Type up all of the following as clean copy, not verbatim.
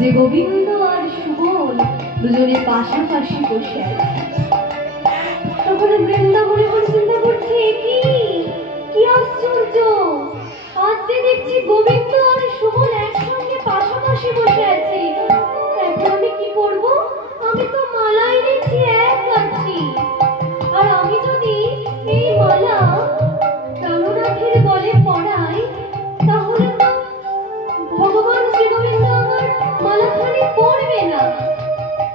যে গোবিন্দ আর সুবল দুজনে পাশাপাশি বসে আছে। তখন বৃন্দা মনে মনে চিন্তা করছে, কি আশ্চর্য, আজ যে দেখছি গোবিন্দ আর সুবল একসঙ্গে পাশাপাশি বসে আছে। এখন আমি কি করব? আমি তো মালা এনেছি এক গাছি, আর আমি যদি এই মালা প্রাণনাথের গলে পড়াই, তাহলে তো ভগবান শ্রী গোবিন্দ আমার মালাখানি পড়বে না।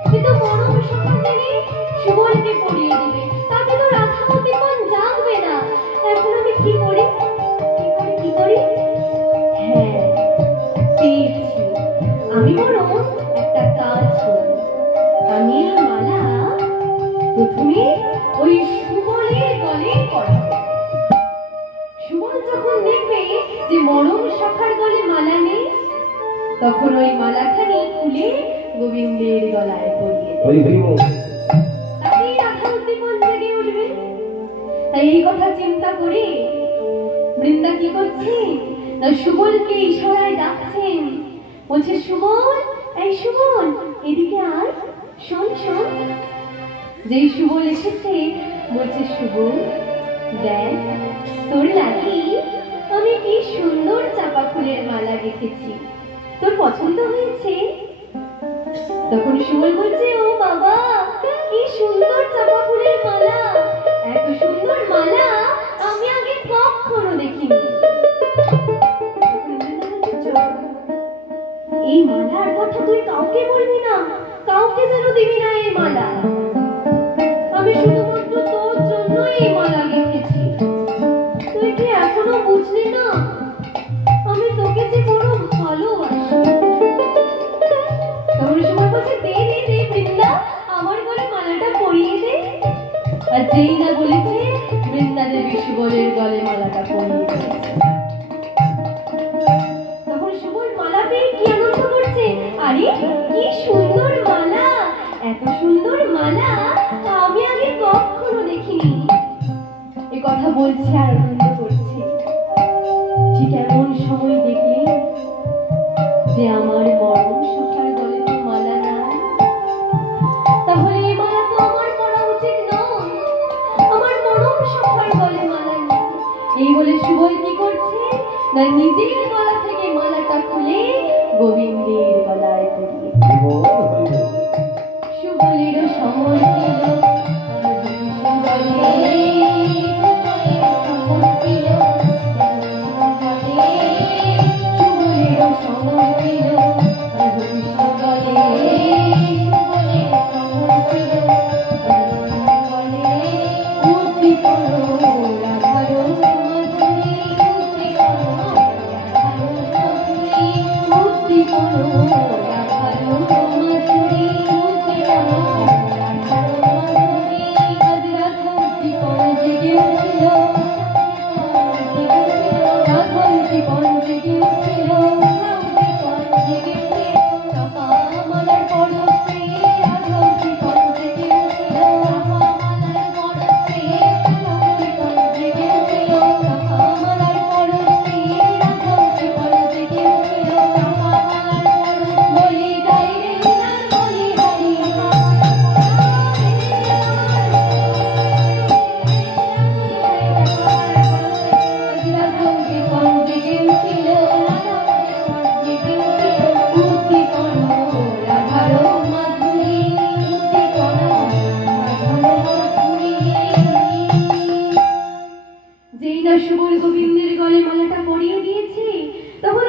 কিন্তু মরম সমাজে সুবলকে পড়িয়ে দিবে, তাকে তো রাধামতিপন জাগবে না। এখন আমি কি করি? হ্যাঁ, পেয়েছি। আমি বরং একটা কাজ করব। আমি মালা প্রথমে ওই সুবলের গলে পড়াবো। সুবল যখন দেখবে যে মরম সখার গলে মালা নেই, তখন ওই মালাখানি খুলে গোবিন্দের গলায় পরিয়ে দেবে। তাতেই রাধা উদ্দীপন জেগে উঠবে। তাই এই কথা চিন্তা করে বৃন্দা কি করছেন, না সুবলকে ইশারায় ডাকছেন। বলছে, সুবল, এই সুবল, এদিকে আয়, শোন শোন। যেই সুবল এসেছে, বলছে, সুবল দেখ, তোর লাগি আমি কি সুন্দর চাপা ফুলের মালা গেঁথেছি, তোর পছন্দ হয়েছে? তখন সুবল বলছে, ও বাবা, কি সুন্দর চাপা ফুলের মালা, এত সুন্দর মালা আমি আগে কখনো দেখিনি। এই মালার কথা তুই কাউকে বলবি না, কাউকে যেন দিবি না এই মালা। আমি শুধুমাত্র তোর জন্য এই মালা গেঁথেছি। তুই কি এখনো বুঝলি না আমি তোকে যে বড় ভালোবাসি? তখন সুবল বলছে, দে দে দে বৃন্দা, আমার গলে মালাটা পরিয়ে দে। আর যেই না বলেছে, বৃন্দা দেবী সুবলের গলে মালাটা পরিয়ে দিয়েছে। তখন সুবল মালা পেয়ে কি আনন্দ করছে, আরে কি সুন্দর মালা, এত সুন্দর মালা আমি আগে কখনো দেখিনি। এ কথা বলছে আর আনন্দ করছে। ঠিক এমন সময় দেখলে যে আমার মরম সখার গলে তো মালা নাই, তাহলে এই মালা তো আমার পরা উচিত নয়। আমার মরম সখার গলে মালা নেই। এই বলে সুবল কি করছে, না নিজের গলা থেকে মালাটা খুলে গোবিন্দের গলায় পরিয়ে দিল। সুবলের সমর্পিত যেই না সুবল গোবিন্দের গলে মালাটা পরিয়ে দিয়েছে, তখন